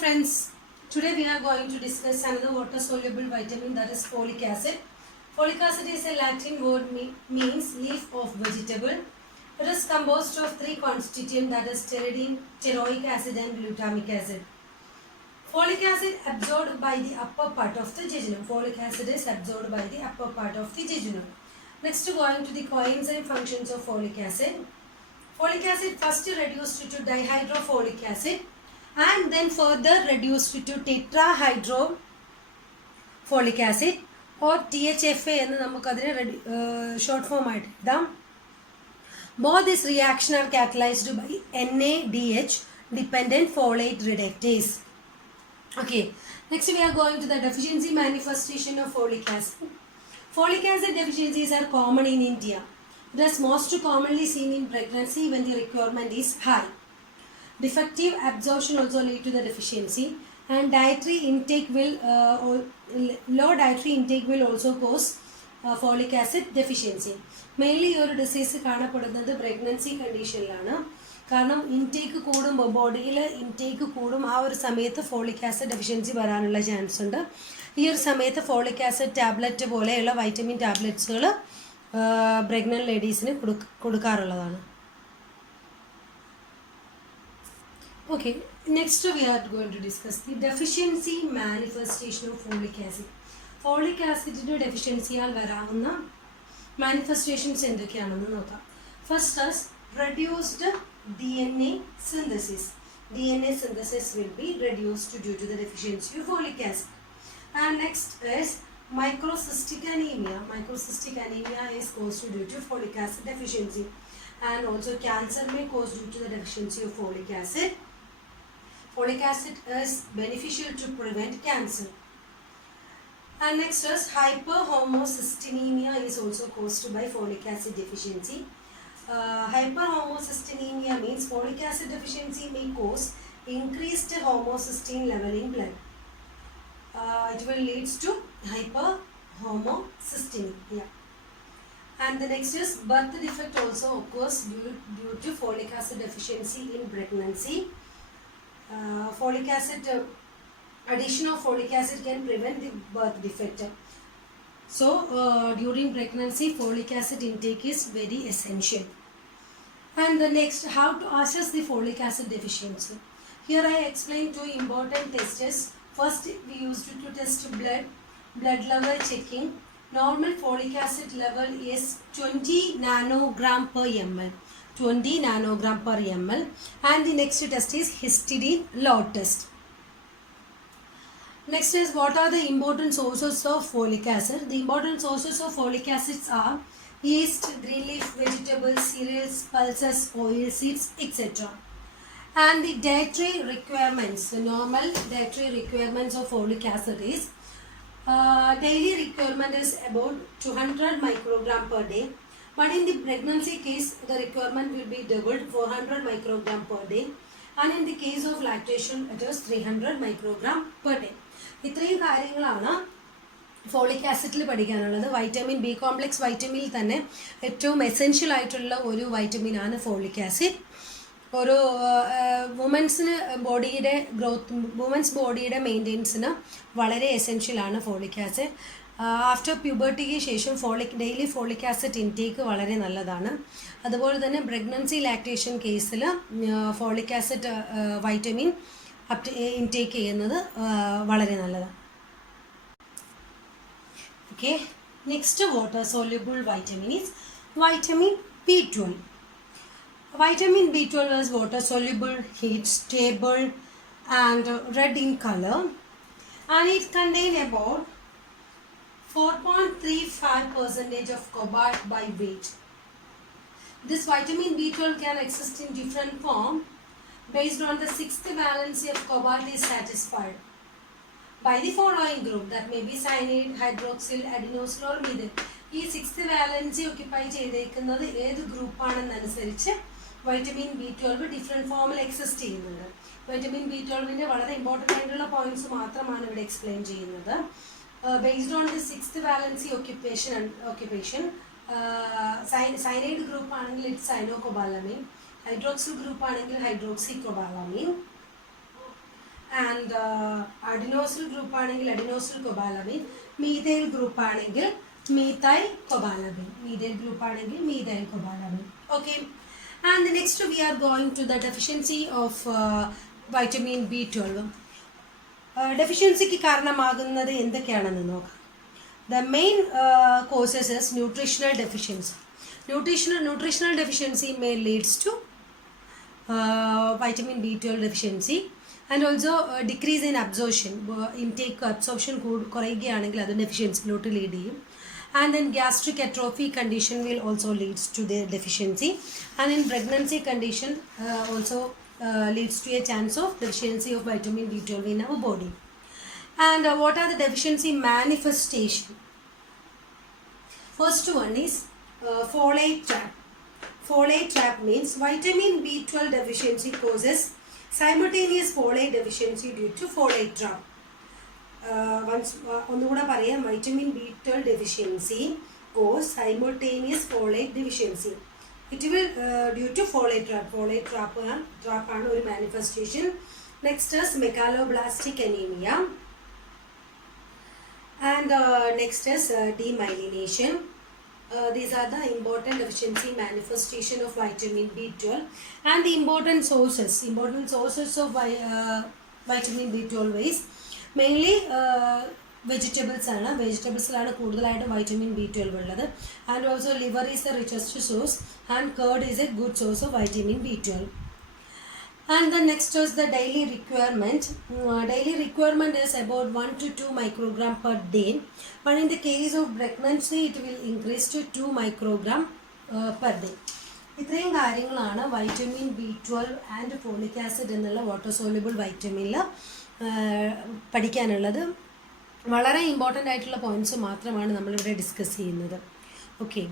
friends, today we are going to discuss another water soluble vitamin, that is folic acid. Folic acid is a Latin word means leaf of vegetable. It is composed of three constituents, that is pteridine, stearoic acid and glutamic acid. Folic acid absorbed by the upper part of the jejunum. Folic acid is absorbed by the upper part of the jejunum. Next, going to the coenzyme functions of folic acid. Folic acid first reduced to dihydrofolic acid and then further reduced to tetrahydrofolic acid or THFA എന്ന് നമുക്കതിനെ short form ആയിട്ട് എഴുതാം. Both this reaction are catalyzed by NADH dependent folate reductase. Okay, next we are going to the deficiency manifestation of folic acid. Folic acid deficiencies are common in India. It is most commonly seen in pregnancy when the requirement is high. Defective absorption also lead to the deficiency, and dietary intake will low dietary intake will also cause folic acid deficiency. Mainly your disease കാണപ്പെടുന്നത് pregnancy conditionലാണ്. കാരണം intake കൂടുമ്പോൾ ബോഡിയിൽ intake കൂടും ആ ഒരു സമയത്ത് folic acid deficiency വരാനുള്ള chance ഉണ്ട്. ഈ ഒരു സമയത്ത് ഫോളിക് ആസിഡ് ടാബ്ലറ്റ് പോലെയുള്ള വൈറ്റമിൻ ടാബ്ലറ്റ്സുകൾ പ്രഗ്നന്റ് ലേഡീസിന് കൊടുക്കാറുള്ളതാണ്. Okay, next we are going to discuss the deficiency manifestation of folic acid. Folic acid ഡെഫിഷ്യൻസിയാൽ വരാവുന്ന മാനിഫെസ്റ്റേഷൻസ് എന്തൊക്കെയാണെന്ന് നോക്കാം. First is reduced DNA synthesis. DNA synthesis will be reduced due to the deficiency of folic acid. And next is microcystic anemia. Microcystic anemia is caused due to folic acid deficiency. And also cancer may cause due to the deficiency of folic acid. Folic acid is beneficial to prevent cancer. And next is hyperhomocystinemia is also caused by folic acid deficiency. Hyperhomocystinemia means folic acid deficiency may cause increased homocysteine level in blood. It will lead to hyperhomocystinemia. And the next is birth defect also occurs due to folic acid deficiency in pregnancy. Folic acid addition of folic acid can prevent the birth defect. So during pregnancy folic acid intake is very essential. And the next, how to assess the folic acid deficiency. Here I explain two important tests. First we used to test blood level checking. Normal folic acid level is 20 nanogram per ml. 20 nanogram per ml. And the next test is histidine lot test. Next is what are the important sources of folic acid. The important sources of folic acids are yeast, green leaf vegetables, cereals, pulses, oil seeds, etc. And the dietary requirements, the normal dietary requirements of folic acid is daily requirement is about 200 microgram per day. But in the pregnancy case, the requirement will be doubled, 400 microgram per day. And in the case of lactation, it is 300 microgram per day. ഇത്രയും കാര്യങ്ങളാണ് folic ആസിഡിൽ പഠിക്കാനുള്ളത്. Vitamin B complex വൈറ്റമിനിൽ തന്നെ ഏറ്റവും essential ആയിട്ടുള്ള ഒരു വൈറ്റമിനാണ് folic acid. ഒരു വുമൻസിന് ബോഡിയുടെ growth, women's ബോഡിയുടെ മെയിൻ്റെനൻസിന് വളരെ എസെൻഷ്യലാണ് ഫോളിക് ആസിഡ്. ആഫ്റ്റർ പ്യൂബർട്ടിക്ക് ശേഷം ഡെയിലി ഫോളിക് ആസിഡ് ഇൻടേക്ക് വളരെ നല്ലതാണ്. അതുപോലെ തന്നെ പ്രഗ്നൻസി ലാക്ടേഷൻ കേസിൽ ഫോളിക് ആസിഡ് വൈറ്റമിൻ ഇൻടേക്ക് ചെയ്യുന്നത് വളരെ നല്ലതാണ്. Okay, next water soluble vitamin is vitamin B12. Vitamin B12 is water soluble, heat stable and red in color, and it contains about 4.35% of cobalt by weight. This vitamin B12 can exist in different form based on the sixth valency of cobalt is satisfied by the following group, that may be cyanide, hydroxyl, adenosine or methyl. ഈ sixth valency occupy ചെയ്തേക്കുന്നത് ഏത് ഗ്രൂപ്പാണെന്നനുസരിച്ച് vitamin B12 different ഫോമിൽ exist ചെയ്യുന്നുണ്ട്. Vitamin B12ൻ്റെ വളരെ important ആയിട്ടുള്ള points മാത്രമാണ് ഇവിടെ എക്സ്പ്ലെയിൻ ചെയ്യുന്നത്. Based on the sixth valency occupation cyanide group ആണെങ്കിൽ ഇറ്റ്സ് സൈനോകോബാലമിൻ, hydroxyl group ആണെങ്കിൽ hydroxycobalamin, ആൻഡ് അഡിനോസിൽ ഗ്രൂപ്പ് ആണെങ്കിൽ അഡിനോസിൽ കൊബാലമിൻ, മീഥൈൽ ഗ്രൂപ്പ് ആണെങ്കിൽ മീഥൈൽ കൊബാലമിൻ, മീഥൈൽ ഗ്രൂപ്പ് ആണെങ്കിൽ methyl cobalamin. Okay, and next we are going to the deficiency of vitamin B12. ഡെഫിഷ്യൻസിക്ക് കാരണമാകുന്നത് എന്തൊക്കെയാണെന്ന് നോക്കാം. The main causes is nutritional deficiency. Nutritional deficiency may leads to vitamin B12 deficiency, and also decrease in absorption. Intake absorption കുറയുകയാണെങ്കിൽ അത് ഡെഫിഷ്യൻസിയിലോട്ട് lead ചെയ്യും. And then gastric atrophy condition will also leads to their deficiency, and in pregnancy condition also leads to a chance of deficiency of vitamin B12 in our body. And what are the deficiency manifestation? First one is folate trap. Folate trap means vitamin B12 deficiency causes simultaneous folate deficiency due to folate trap. ഒന്നുകൂടെ പറയാം, vitamin B12 deficiency cause simultaneous folate deficiency. It will due to folate trap. Folate trap ആണ് ഒരു manifestation. Next is megaloblastic anemia. And next is demyelination. These are the important deficiency manifestation of vitamin B12, and the important sources of vitamin B12 is mainly വെജിറ്റബിൾസിലാണ് കൂടുതലായിട്ടും vitamin B12 ഉള്ളത്. And also liver is the richest source, and curd is a good source of vitamin B12. And the next is the daily requirement. Daily requirement is about 1 to 2 microgram per day, but in the case of pregnancy it will increase to 2 microgram per day. ഇത്രയും കാര്യങ്ങളാണ് vitamin B12 and folic acid എന്നുള്ള water soluble വൈറ്റമിനിൽ പഠിക്കാനുള്ളത്. വളരെ important ആയിട്ടുള്ള points മാത്രമാണ് നമ്മളിവിടെ discuss ചെയ്യുന്നത്. Okay.